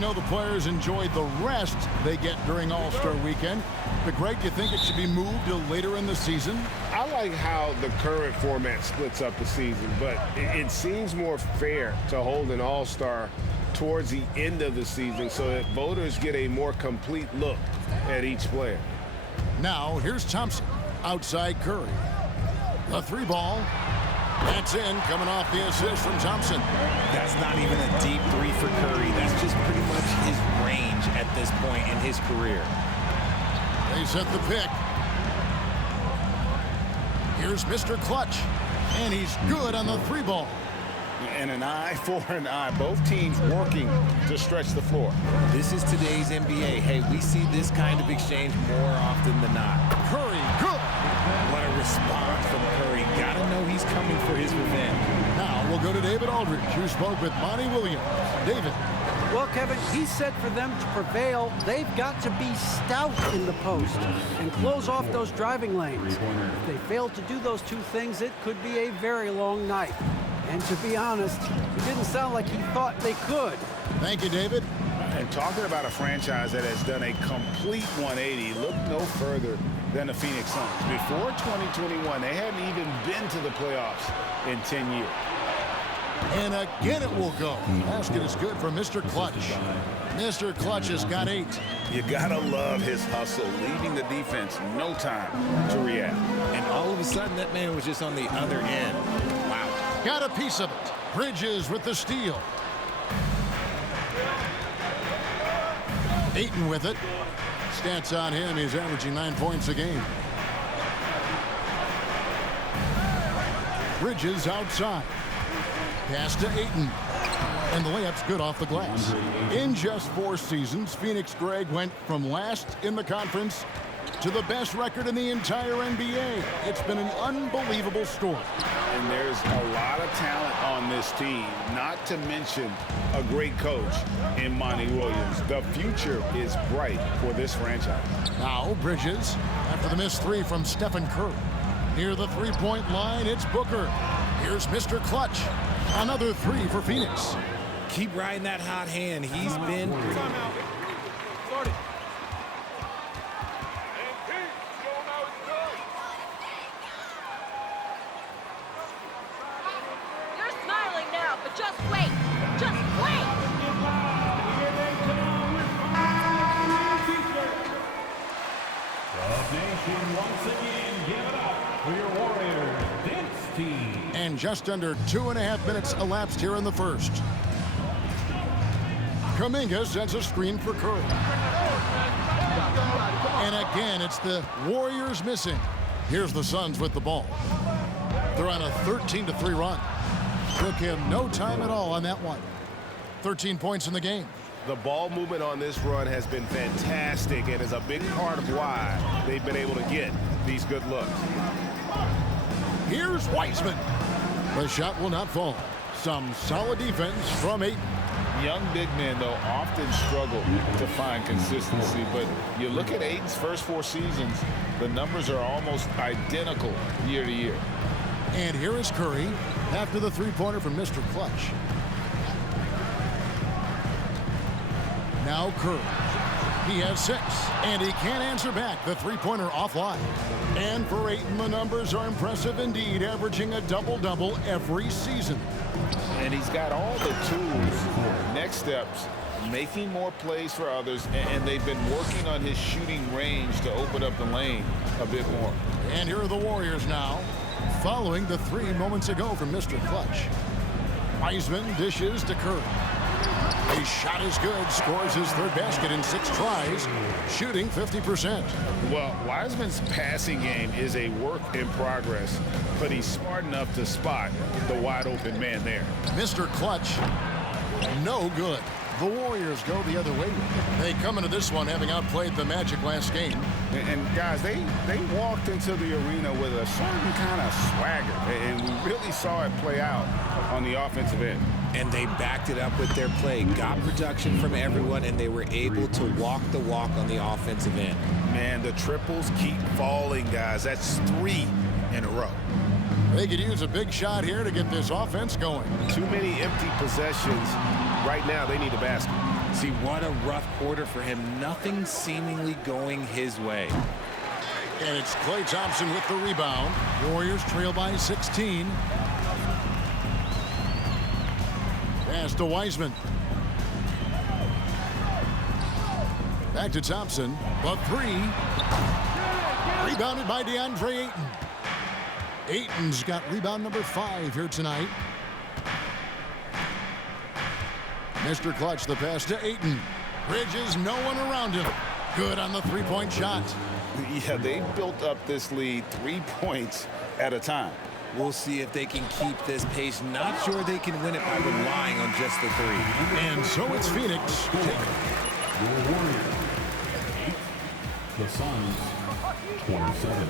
we know the players enjoyed the rest they get during All-Star Weekend. But, Greg, do you think it should be moved to later in the season? I like how the current format splits up the season, but it seems more fair to hold an All-Star towards the end of the season so that voters get a more complete look at each player. Now, here's Thompson. Outside Curry. The three ball. That's in, coming off the assist from Thompson. That's not even a deep three for Curry. That's just pretty much his range at this point in his career. They set the pick. Here's Mr. Clutch. And he's good on the three ball. And an eye for an eye. Both teams working to stretch the floor. This is today's NBA. Hey, we see this kind of exchange more often than not. Curry, good. What a response from Curry. Gotta know he's coming for his revenge. Now we'll go to David Aldridge, who spoke with Monty Williams. David. Well, Kevin, he said for them to prevail, they've got to be stout in the post and close off those driving lanes. If they fail to do those two things, it could be a very long night. And to be honest, it didn't sound like he thought they could. Thank you, David. And talking about a franchise that has done a complete 180, look no further than the Phoenix Suns. Before 2021, they hadn't even been to the playoffs in 10 years. And again it will go. Basket is good for Mr. Clutch. Mr. Clutch has got 8. You gotta love his hustle, leaving the defense no time to react. And all of a sudden, that man was just on the other end. Wow. Got a piece of it. Bridges with the steal. Ayton with it. Stats on him, he's averaging 9 points a game. Bridges outside. Pass to Ayton. And the layup's good off the glass. In just 4 seasons, Phoenix, Greg, went from last in the conference to the best record in the entire NBA. It's been an unbelievable story. And there's a lot of talent on this team, not to mention a great coach in Monty Williams. The future is bright for this franchise. Now Bridges, after the missed 3 from Stephen Curry. Near the three-point line, it's Booker. Here's Mr. Clutch. Another 3 for Phoenix. Keep riding that hot hand. He's been... You're smiling now, but just wait. Just wait. The nation once again give it up for your Warriors dance team. And just under 2.5 minutes elapsed here in the first. Kuminga sends a screen for Curry. And again, it's the Warriors missing. Here's the Suns with the ball. They're on a 13-3 run. Took him no time at all on that one. 13 points in the game. The ball movement on this run has been fantastic and is a big part of why they've been able to get these good looks. Here's Wiseman. The shot will not fall. Some solid defense from Ayton. Young big men, though, often struggle to find consistency, but you look at Ayton's first 4 seasons, the numbers are almost identical year to year. And here is Curry after the three-pointer from Mr. Clutch. Now Curry. He has 6, and he can't answer back. The three-pointer offline. And for Ayton, the numbers are impressive indeed, averaging a double-double every season. And he's got all the tools. Next steps, making more plays for others, and they've been working on his shooting range to open up the lane a bit more. And here are the Warriors now, following the 3 moments ago from Mr. Clutch. Wiseman dishes to Curry. His shot is good, scores his 3rd basket in 6 tries, shooting 50%. Well, Wiseman's passing game is a work in progress, but he's smart enough to spot the wide-open man there. Mr. Clutch, no good. The Warriors go the other way. They come into this one having outplayed the Magic last game. And guys, they walked into the arena with a certain kind of swagger, and we really saw it play out on the offensive end. And they backed it up with their play, got production from everyone, and they were able to walk the walk on the offensive end. Man, the triples keep falling, guys. That's 3 in a row. They could use a big shot here to get this offense going. Too many empty possessions. Right now, they need a basket. See, what a rough quarter for him. Nothing seemingly going his way. And it's Klay Thompson with the rebound. Warriors trail by 16. Pass to Wiseman. Back to Thompson. The three. Rebounded by DeAndre Ayton. Ayton's got rebound number 5 here tonight. Mr. Clutch, the pass to Ayton. Bridges, no one around him. Good on the three-point shot. Yeah, they built up this lead 3 points at a time. We'll see if they can keep this pace. Not sure they can win it by relying on just the 3. And so it's Phoenix. Your Warriors 8, the Suns 27.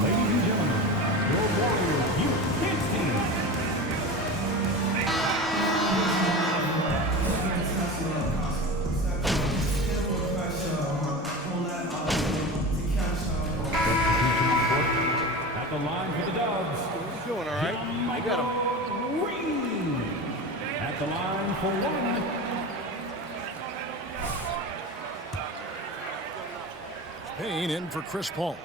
Ladies and gentlemen, your Warriors Youth Kids team. At the line for the Dubs. He's doing all right. You got him. Green. At the line for 1. Payne in for Chris Paul.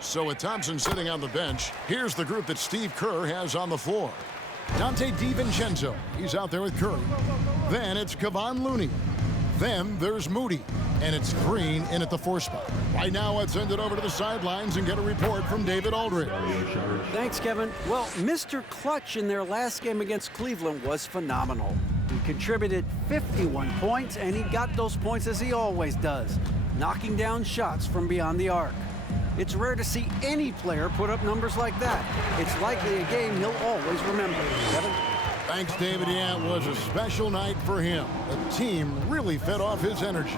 So with Thompson sitting on the bench, here's the group that Steve Kerr has on the floor. Dante DiVincenzo, he's out there with Curry. Then it's Kevon Looney. Then there's Moody. And it's Green in at the 4 spot. Right now, let's send it over to the sidelines and get a report from David Aldridge. Thanks, Kevin. Well, Mr. Clutch in their last game against Cleveland was phenomenal. He contributed 51 points, and he got those points as he always does, knocking down shots from beyond the arc. It's rare to see any player put up numbers like that. It's likely a game he'll always remember. Kevin? Thanks, David. Yeah, it was a special night for him. The team really fed off his energy.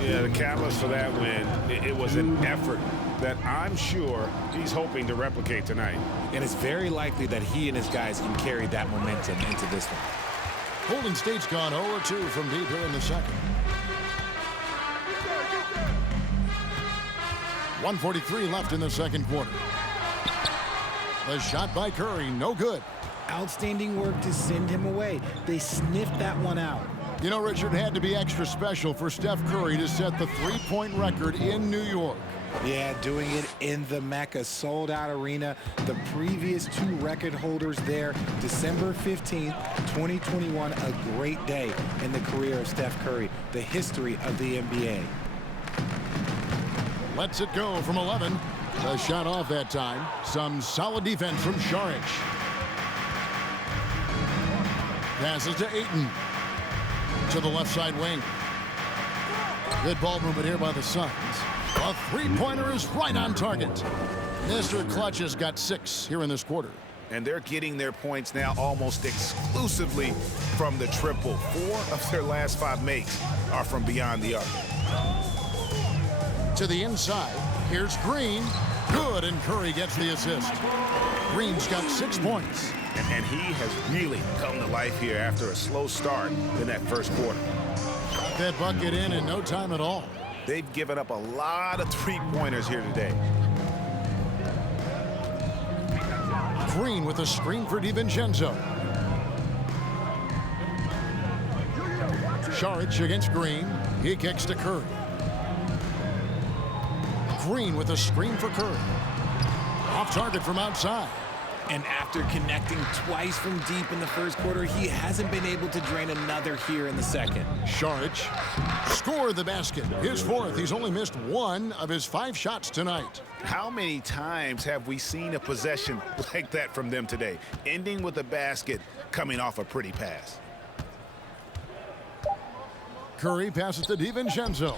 Yeah, the catalyst for that win, it was an effort that I'm sure he's hoping to replicate tonight. And it's very likely that he and his guys can carry that momentum into this one. Golden State's gone 0-2 from deep here in the second. 1:43 left in the second quarter. The shot by Curry, no good. Outstanding work to send him away. They sniffed that one out. You know, Richard, had to be extra special for Steph Curry to set the three-point record in New York. Yeah, doing it in the Mecca sold-out arena. The previous 2 record holders there, December 15th, 2021, a great day in the career of Steph Curry, the history of the NBA. Lets it go from 11. The shot off that time. Some solid defense from Saric. Passes to Ayton. To the left side wing. Good ball movement here by the Suns. A three-pointer is right on target. Mr. Clutch has got 6 here in this quarter. And they're getting their points now almost exclusively from the triple. 4 of their last 5 makes are from beyond the arc. To the inside. Here's Green. Good, and Curry gets the assist. Green's got 6 points. And he has really come to life here after a slow start in that first quarter. Got that bucket in no time at all. They've given up a lot of three-pointers here today. Green with a screen for DiVincenzo. Saric against Green. He kicks to Curry. Green with a screen for Curry. Off target from outside. And after connecting twice from deep in the first quarter, he hasn't been able to drain another here in the second. Saric scored the basket. His 4th. He's only missed 1 of his 5 shots tonight. How many times have we seen a possession like that from them today, ending with a basket coming off a pretty pass? Curry passes to DiVincenzo.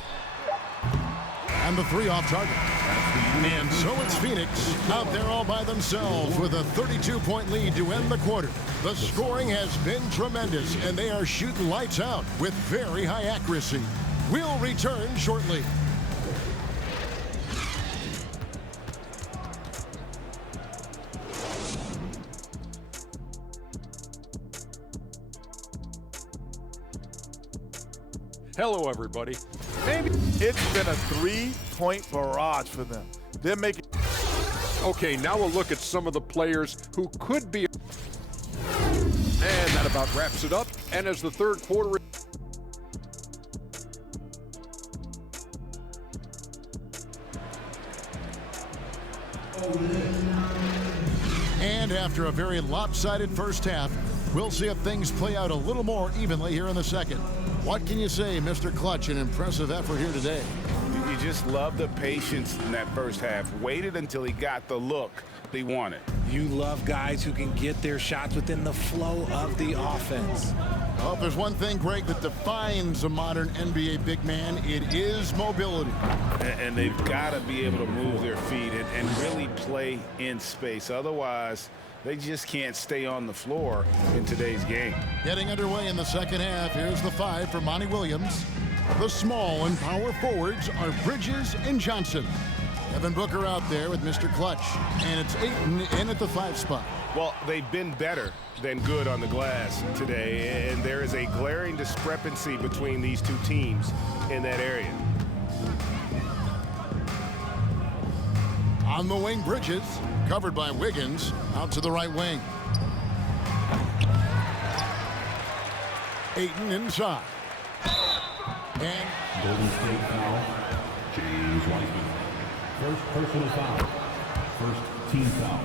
And the 3 off target. And so it's Phoenix out there all by themselves with a 32-point lead to end the quarter. The scoring has been tremendous, and they are shooting lights out with very high accuracy. We'll return shortly. Hello, everybody. Maybe it's been a 3-point barrage for them. They're making. Okay, now we'll look at some of the players who could be. And that about wraps it up. And as the third quarter... And after a very lopsided first half, we'll see if things play out a little more evenly here in the second. What can you say, Mr. Clutch? An impressive effort here today. You just love the patience in that first half. Waited until he got the look he wanted. You love guys who can get their shots within the flow of the offense. Well, if there's one thing, Greg, that defines a modern NBA big man, it is mobility. And they've got to be able to move their feet and really play in space. Otherwise, they just can't stay on the floor in today's game. Getting underway in the second half. Here's the 5 for Monty Williams. The small and power forwards are Bridges and Johnson. Devin Booker out there with Mr. Clutch. And it's Ayton in at the 5 spot. Well, they've been better than good on the glass today, and there is a glaring discrepancy between these two teams in that area. On the wing, Bridges, covered by Wiggins, out to the right wing. Ayton inside. And Golden State foul. James Wiseman. First personal foul. First team foul.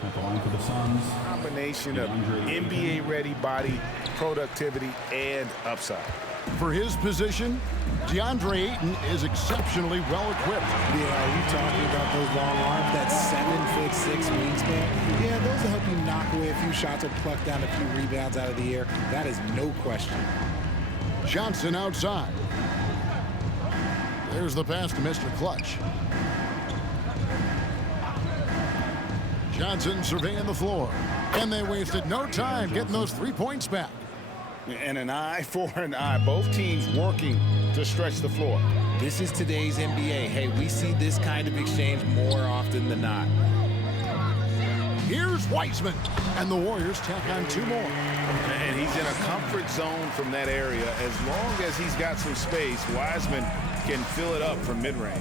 At the line for the Suns. Combination of NBA-ready body, productivity, and upside. for his position, DeAndre Ayton is exceptionally well equipped. Yeah, are you talking about those long arms, that 7'6" wingspan? Yeah, those will help you knock away a few shots or pluck down a few rebounds out of the air. That is no question. Johnson outside. There's the pass to Mr. Clutch. Johnson surveying the floor. And they wasted no time getting those 3 points back. And an eye for an eye. Both teams working to stretch the floor. This is today's NBA. Hey, we see this kind of exchange more often than not. Here's Wiseman. And the Warriors tack on 2 more. And he's in a comfort zone from that area. As long as he's got some space, Wiseman can fill it up from mid-range.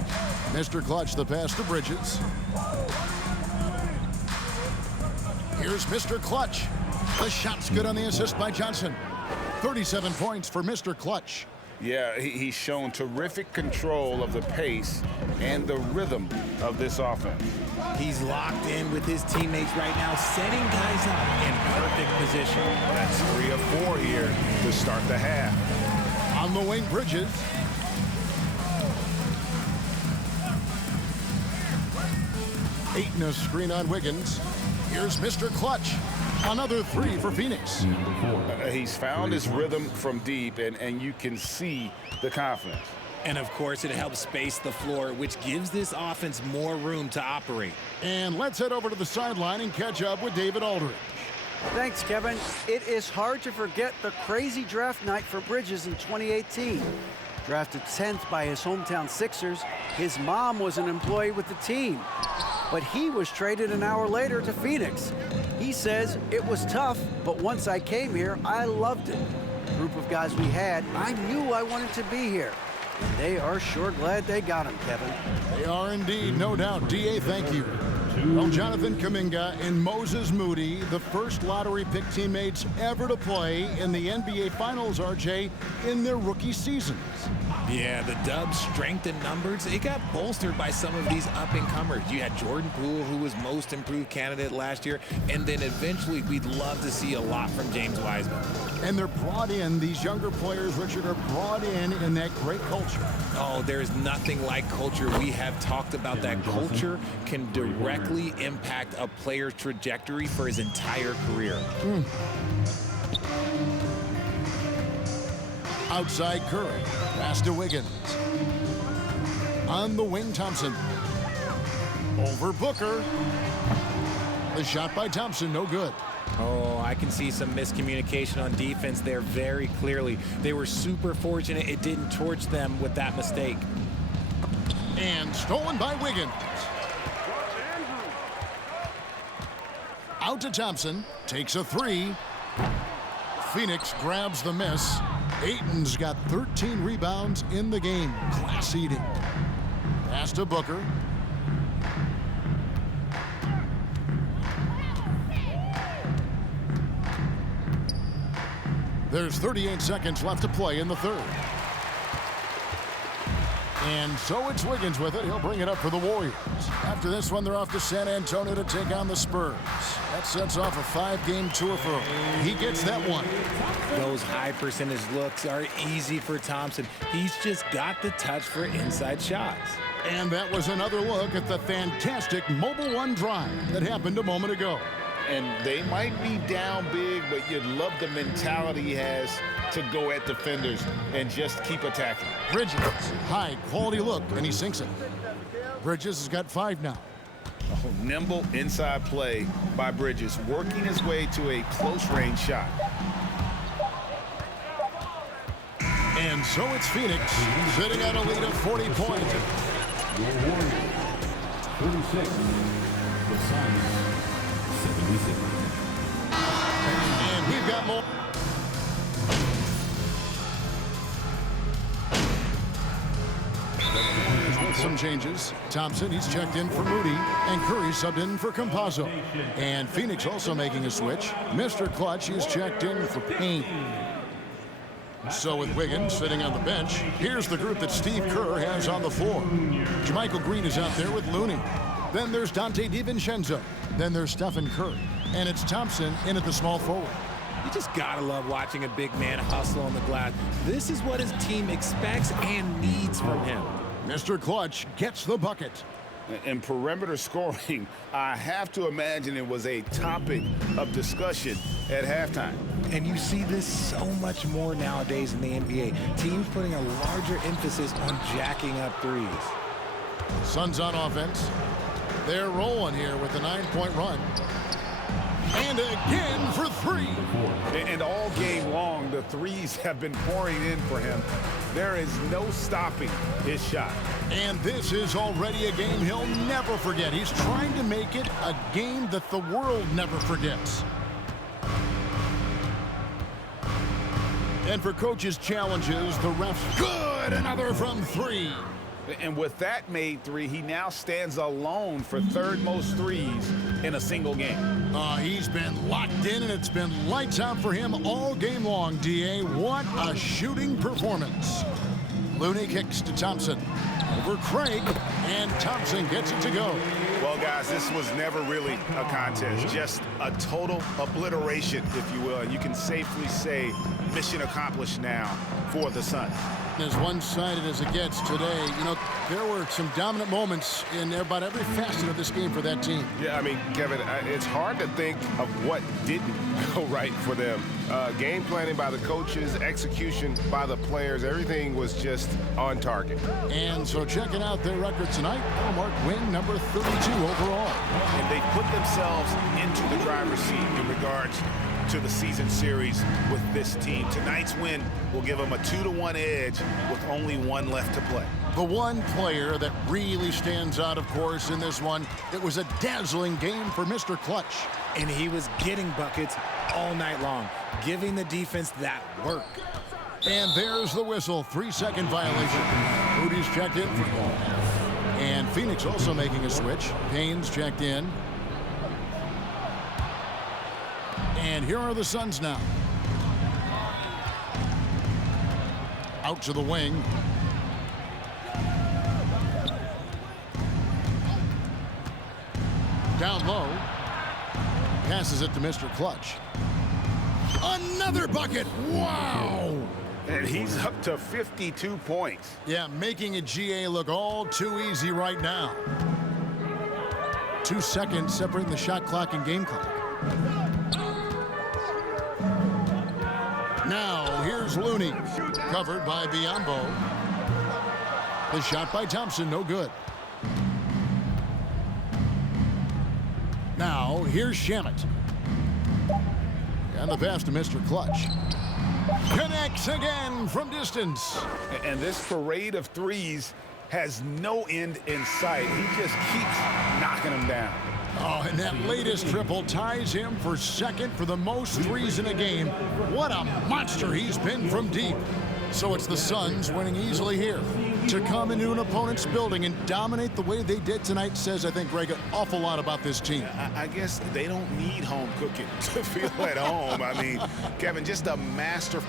Mr. Clutch, the pass to Bridges. Here's Mr. Clutch. The shot's good on the assist by Johnson. 37 points for Mr. Clutch. Yeah, he's shown terrific control of the pace and the rhythm of this offense. He's locked in with his teammates right now, setting guys up in perfect position. That's 3 of 4 here to start the half. On the wing, Bridges. Ayton a screen on Wiggins. Here's Mr. Clutch. Another 3 for Phoenix. He's found his rhythm from deep, and you can see the confidence. And, of course, it helps space the floor, which gives this offense more room to operate. And let's head over to the sideline and catch up with David Aldridge. Thanks, Kevin. It is hard to forget the crazy draft night for Bridges in 2018. Drafted 10th by his hometown Sixers, his mom was an employee with the team. But he was traded an hour later to Phoenix. He says, it was tough, but once I came here, I loved it. The group of guys we had, I knew I wanted to be here. And they are sure glad they got him, Kevin. They are indeed, no doubt. D.A., thank you. Well, Jonathan Kuminga and Moses Moody, the first lottery pick teammates ever to play in the NBA Finals, RJ, in their rookie seasons. Yeah, the Dubs' strength in numbers, it got bolstered by some of these up-and-comers. You had Jordan Poole, who was most improved candidate last year, and then eventually we'd love to see a lot from James Wiseman. And they're brought in, these younger players, Richard, are brought in that great culture. Oh, there's nothing like culture. We have talked about that. Culture can directly impact a player's trajectory for his entire career. Outside Curry, pass to Wiggins. On the wing, Thompson. Over Booker. The shot by Thompson, no good. Oh, I can see some miscommunication on defense there very clearly. They were super fortunate it didn't torch them with that mistake. And stolen by Wiggins. Out to Thompson, takes a 3. Phoenix grabs the miss. Ayton's got 13 rebounds in the game. Class eating. Pass to Booker. There's 38 seconds left to play in the third. And so it's Wiggins with it. He'll bring it up for the Warriors. After this one, they're off to San Antonio to take on the Spurs. That sets off a 5-game tour for him. He gets that one. Those high percentage looks are easy for Thompson. He's just got the touch for inside shots. And that was another look at the fantastic Mobile One drive that happened a moment ago. And they might be down big, but you'd love the mentality he has to go at defenders and just keep attacking. Bridges, high quality look, and he sinks it. Bridges has got 5 now. Oh, nimble inside play by Bridges, working his way to a close range shot. And so it's Phoenix sitting at a lead of 40 points. Your Warriors, 36. The Suns, 76. And we've got more. With some changes. Thompson, he's checked in for Moody, and Curry subbed in for Campazzo. And Phoenix also making a switch. Mr. Clutch, he's checked in for Payne. So with Wiggins sitting on the bench, here's the group that Steve Kerr has on the floor. Jermichael Green is out there with Looney. Then there's Dante DiVincenzo. Then there's Stephen Curry. And it's Thompson in at the small forward. You just gotta love watching a big man hustle on the glass. This is what his team expects and needs from him. Mr. Clutch gets the bucket. In perimeter scoring, I have to imagine it was a topic of discussion at halftime. And you see this so much more nowadays in the NBA. Teams putting a larger emphasis on jacking up threes. Suns on offense. They're rolling here with a 9-point run. And again for 3. And all game long, the threes have been pouring in for him. There is no stopping his shot. And this is already a game he'll never forget. He's trying to make it a game that the world never forgets. And for coaches' challenges, the refs, good, another from 3. And with that made 3, he now stands alone for third most threes in a single game. He's been locked in, and it's been lights out for him all game long, D.A. What a shooting performance. Looney kicks to Thompson. Over Craig, and Thompson gets it to go. Well, guys, this was never really a contest, just a total obliteration, if you will. And you can safely say mission accomplished now for the Suns. As one-sided as it gets today, you know, there were some dominant moments in about every facet of this game for that team. Yeah, I mean, Kevin, it's hard to think of what didn't go right for them. Game planning by the coaches, execution by the players, everything was just on target. And so checking out their record tonight, Mark win number 32 overall. And they put themselves into the driver's seat in regards to the season series with this team. Tonight's win will give them a 2-1 edge with only 1 left to play. The one player that really stands out, of course, in this one, it was a dazzling game for Mr. Clutch. And he was getting buckets all night long, giving the defense that work. And there's the whistle, 3-second violation. Moody's checked in for ball. And Phoenix also making a switch. Payne's checked in. And here are the Suns now. Out to the wing. Down low. Passes it to Mr. Clutch. Another bucket. Wow. And he's up to 52 points. Yeah, making a GA look all too easy right now. 2 seconds separating the shot clock and game clock. Now, here's Looney, covered by Biyombo. The shot by Thompson, no good. Now, here's Shamet. And the pass to Mr. Clutch. Connects again from distance. And this parade of threes has no end in sight. He just keeps knocking them down. Oh, and that latest triple ties him for second for the most threes in a game. What a monster he's been from deep. So it's the Suns winning easily here. To come into an opponent's building and dominate the way they did tonight says, I think, Greg, an awful lot about this team. I guess they don't need home cooking to feel at home. I mean, Kevin, just a master